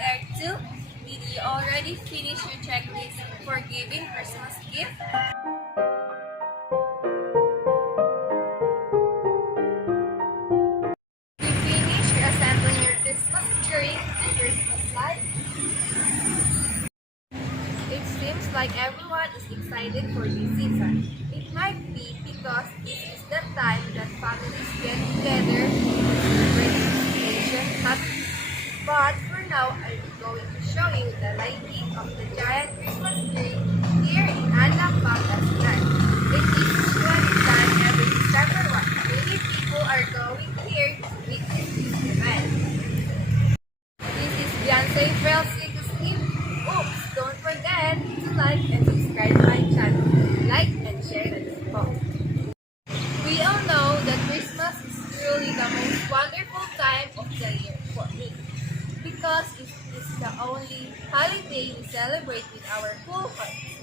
Air 2. Did you already finish your checklist for giving Christmas gift? You finished assembling your Christmas tree and Christmas lights? It seems like everyone is excited for this season. It might be because this is the time that families get together to celebrate Asian happiness. But for now, I'm going to show you the lighting of the giant Christmas tree here in Pangasinan. It is usually done every December 1. Many people are going here to witness this event. This is Beyonce Frelsi Steve. Oops, don't forget to like and subscribe my channel. Like and share the info. We all know that Christmas is truly the most wonderful time of the year for me, because it is the only holiday we celebrate with our whole hearts.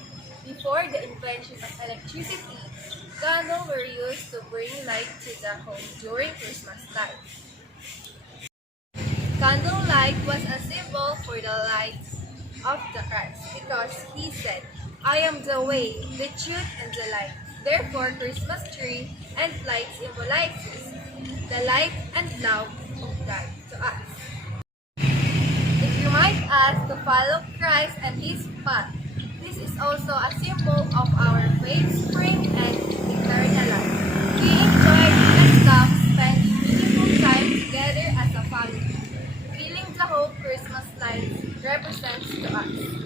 Before the invention of electricity, candles were used to bring light to the home during Christmas time. Candlelight was a symbol for the lights of the Christ, because he said, "I am the way, the truth, and the light." Therefore, Christmas tree and light symbolizes the light and love of God to us. If you might ask to follow Christ and His path, this is also a symbol of our faith, spring, and eternal life. We enjoy and love spending meaningful time together as a family, feeling the hope Christmas lights represents to us.